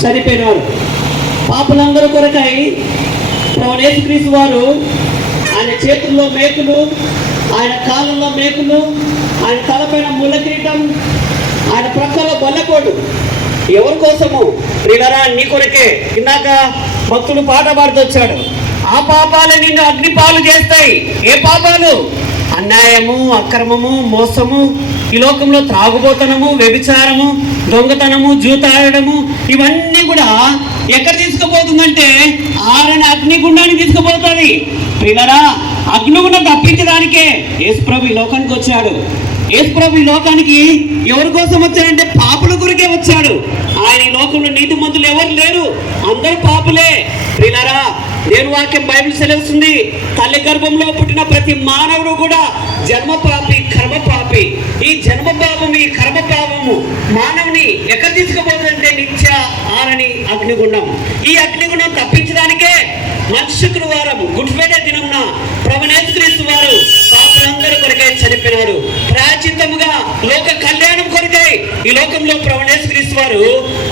చనిపోయినాడు. పాపులందరూ కొరకై ప్రభువైన యేసుక్రీస్తు వారు ఆయన చేతుల్లో మేకులు, ఆయన కాళ్ళల్లో మేకులు, ఆయన తలపైన ముళ్ళ కిరీటం, ఆయన ప్రక్కలో బొల్లకోడు. ఎవరి కోసము? ప్రియులారా, నీ కొరకే. ఇందాక భక్తుడు పాట పాడుతొచ్చాడు, ఆ పాపాలే నిన్ను అగ్నిపాలు చేస్తాయి. ఏ పాపాలు? అన్యాయము, అక్రమము, మోసము, ఈ లోకంలో త్రాగుబోతనము, వ్యభిచారము, దొంగతనము, జూతాడము, ఇవన్నీ కూడా ఎక్కడ తీసుకుపోతుందంటే ఆరని అగ్నిగుండానికి తీసుకుపోతుంది. ప్రియులారా, అగ్నిగుండం తప్పించడానికే యేసుప్రభు ఈ లోకానికి వచ్చాడు. యేసుప్రభు ఈ లోకానికి ఎవరి కోసం వచ్చాడంటే పాపుల కొరకే వచ్చాడు. ఆయన ఈ లోకంలో నీతిమంతులు ఎవరు లేరు, అందరూ పాపులే. ప్రియులారా, దేవుని వాక్యం బైబిల్ సెలవుస్తుంది, తల్లి గర్భంలో పుట్టిన ప్రతి మానవుడు కూడా జన్మ పాపి, కర్మ పాపి. ఈ జన్మ పాపము, ఈ కర్మ పాపము మానవుని ఎక్కడ తీసుకుపోతుందంటే నిత్య ఆరని అగ్నిగుండం. ఈ అగ్నిగుండం తప్పించడానికే శుక్రవారం గుడ్ ఫ్రైడే దినంన ప్రభువైన యేసుక్రీస్తు వారు పాపులందరి కొరకై చనిపోయినాడు. ప్రాయశ్చిత్తముగా లోక కళ్యాణం కొరకై ఈ లోకంలో ప్రభువైన యేసుక్రీస్తు వారు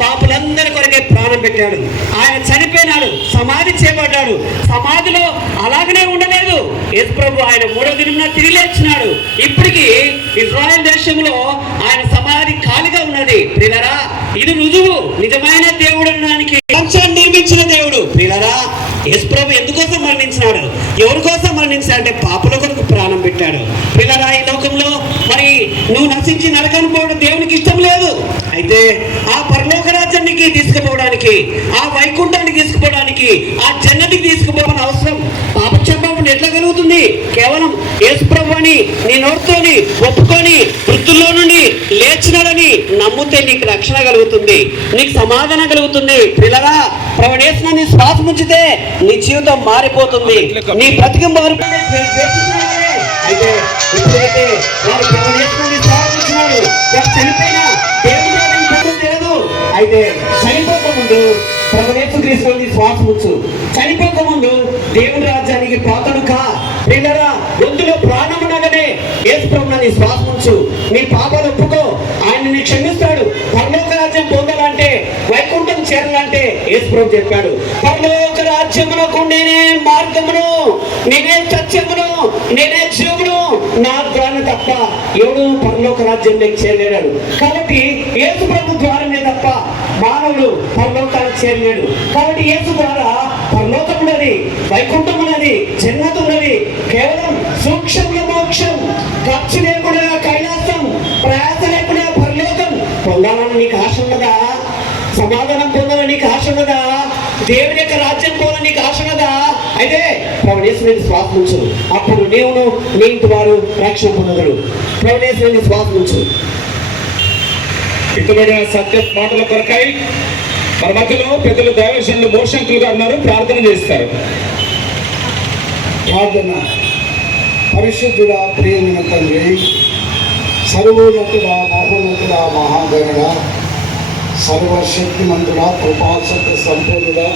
పాపులందరి కొరకై ప్రాణం పెట్టాడు. ఆయన చనిపోయినాడు, సమాధి చేయబడ్డాడు. సమాధిలో అలాగనే ఉండలేదు. యేసు ప్రభు ఆయన 3వ దినంన తిరిగి లేచినాడు. ఇప్పటికీ ఇజ్రాయెల్ దేశంలో ఆయన సమాధి ఖాళీగా ఉన్నది. ప్రియులారా, ఇది రుజువు నిజమైన దేవుడు అనడానికి. నిర్మించిన దేవుడు. ప్రియులారా, యేసు ప్రభు ఎందుకోసం మరణించినాడు? ఎవరి కోసం మరణించాడు అంటే పాపుల కొరకు ప్రాణం పెట్టాడు. ప్రియులారా, ఈ లోకంలో మరి నువ్వు నశించి నరకానికి పోవడం దేవునికి ఇష్టం లేదు. అయితే ఆ పరలోక రాజ్యానికి తీసుకుపోవడానికి, ఆ వైకుంఠానికి తీసుకుపోవడానికి, ఆ జన్నతికి తీసుకుపోవడం అవసరం. పాపక్షమాపణ ఎట్లా కలుగుతుంది? కేవలం యేసు ప్రభు అని నీ నోటితోని ఒప్పుకొని మృతుల్లో నుండి లేచినాడని నమ్మితే నీకు రక్షణ కలుగుతుంది, నీకు సమాధానం కలుగుతుంది. ప్రియులారా, ప్రభువైన యేసుని నీ శ్వాసం ఉంచితే నీ జీవితం మారిపోతుంది, నీ బ్రతికి మారిపోతుంది. అయితే ఎప్పుడైతే వారు ప్రభువైన యేసుని శ్వాసం ఉంచినాడు, చనిపోయినా దేవుడు తెలియదు. అయితే చనిపోకముందు ప్రభువైన యేసుక్రీస్తుని శ్వాసం ఉంచు. చనిపోకముందు దేవుని రాజ్యానికి పాత్రలు కా. ప్రియులారా, గొంతులో ప్రాణం ఉండగానే యేసు ప్రభువుని నీ శ్వాసం ఉంచు. నీ పాపాలు ఒప్పుకో, ఆయన నీ క్షమిస్తాడు. పరలోక రాజ్యం పొందాలంటే, వైకుంఠం చేరాలంటే యేసు ప్రభు చెప్పాడు, పరలోక రాజ్యమునకు నేనే మార్గమును, నేనే సత్యమును, నేనే జీవమును, నా ద్వారా తప్ప ఎవడు పరలోక రాజ్యంలోకి చేరలేడు. కాబట్టి యేసు ప్రభు ద్వారానే తప్ప మానవుడు పరలోకానికి చేరలేడు. కాబట్టి యేసు ద్వారా పరలోకం ఉన్నది, వైకుంఠం ఉన్నది, జన్మత ఉన్నది. కేవలం సూక్ష్మ మోక్షం, ఖర్చు లేకుండా కైలాసం, ప్రయాస లేకుండా పరలోకం పొందాలని నీకు ఆశ ఉన్నదా? సమాధానం పొందాలని నీకు ఆశ ఉన్నదా? దేవుని యొక్క రాజ్యం పోవాలని నీకు ఆశ ఉన్నదా? అయితే ప్రభువైన యేసుని శ్వాసం ఉంచు. అప్పుడు నీవును నీ ఇంటి వారు రక్షణ పొందగలరు. ప్రభువైన యేసుని శ్వాసం ఉంచు. ఇతమైన సత్య మాటల కొరకై మన మధ్యలో పెద్దలు దైవజనులు మోషంకులుగా ఉన్నారు, ప్రార్థన చేస్తారు. ప్రార్థన. పరిశుద్ధుడా, ప్రియమైన తండ్రి, సర్వోన్నతుడా, మహోన్నతుడా, మహాగణుడా, సర్వశక్తిమంతుడా, కృపాసక్తి సంపన్నుడా,